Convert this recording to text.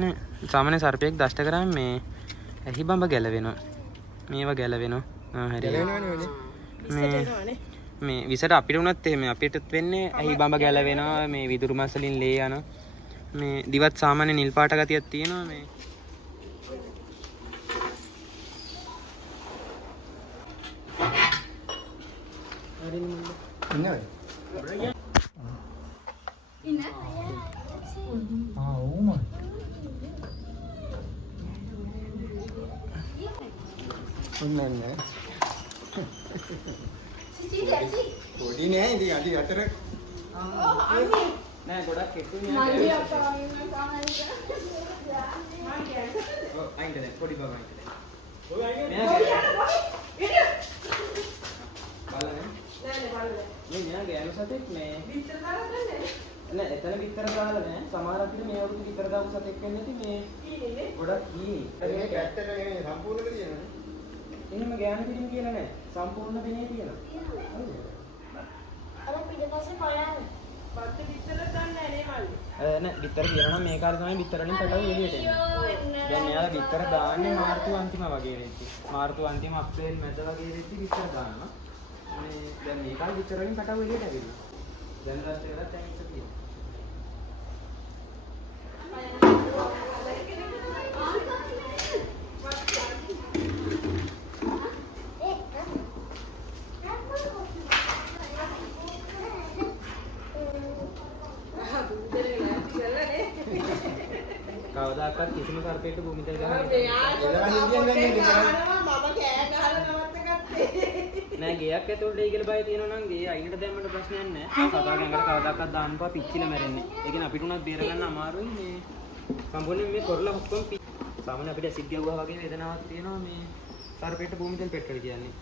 නේ සාමාන්‍ය සර්පයෙක් දෂ්ට කරාම මේ ඇහි බඹ ගැලවෙනවා. මේවා ගැලවෙනවා. හරි. මේ විසට අපිට උනත් එහෙම අපිටත් වෙන්නේ ඇහි බඹ ගැලවෙනවා. මේ විදුරු මස් වලින් ලේ යනවා. මේ දිවත් සාමාන්‍ය නිල් පාට ගතියක් තියෙනවා මේ. පොඩි නෑ ඉතින් අඩි 4 නෑ ගොඩක් කෙටු නෑ. අයින්ද පොඩි බබා අයින්ද. ඔය අයින්ද. මේ නෑ ගෑනු සතෙක් මේ විතර දාලා නැහැ. නෑ එතන විතර දාලා නෑ. සමහර අපිට මේ අවුරුදු විතර දාපු සතෙක් වෙන්නේ නැති මේ කීනේ ගොඩක් කී. මේක ඇත්තට නෙමෙයි සම්පූර්ණද කියනනේ. එහෙම ගෑනු පිටින් කියලා නෑ. සම්පූර්ණ දිනේ තියෙනවා. අර පිටපස්සේ කොළාන. පත්ත විතර ගන්න නේ මල්ලි. නෑ විතර කියනවා නම් මේ කාලේ තමයි විතර වලින් පැටව එළියට එන්නේ. දැන් මෙයාලා විතර දාන්නේ මාර්තු අන්තිම වගේ වෙද්දි. මාර්තු අන්තිම අප්‍රේල් මැද වගේ වෙද්දි විතර දානවා. මේ දැන් මේ කාලේ විතර වලින් පැටව එළියට ඇවිල්ලා. දැන් රාස්ට් එකකට දැන් ඉස්ස තියෙනවා. කවදාකවත් කිසිම සර්පෙට භූමි තල ගහන්නේ නෑ. ගේයක් ඇතුළට ඒ කියලා බය තියෙනවා නම් ගේ අයිනට දැම්මට ප්‍රශ්නයක් නෑ. සතා ගැඟට කවදාකවත් දාන්න එපා පිච්චිලා මැරෙන්නේ. ඒ කියන්නේ අපිට උනත් බේර ගන්න අමාරුයි මේ. සම්පූර්ණයෙන් මේ කොරලා ඔක්කොම සාමාන්‍ය අපිට ඇසිඩ් ගැව්වා වගේ වේදනාවක් තියෙනවා මේ සර්පෙට භූමි තල පෙට්‍රල් කියන්නේ.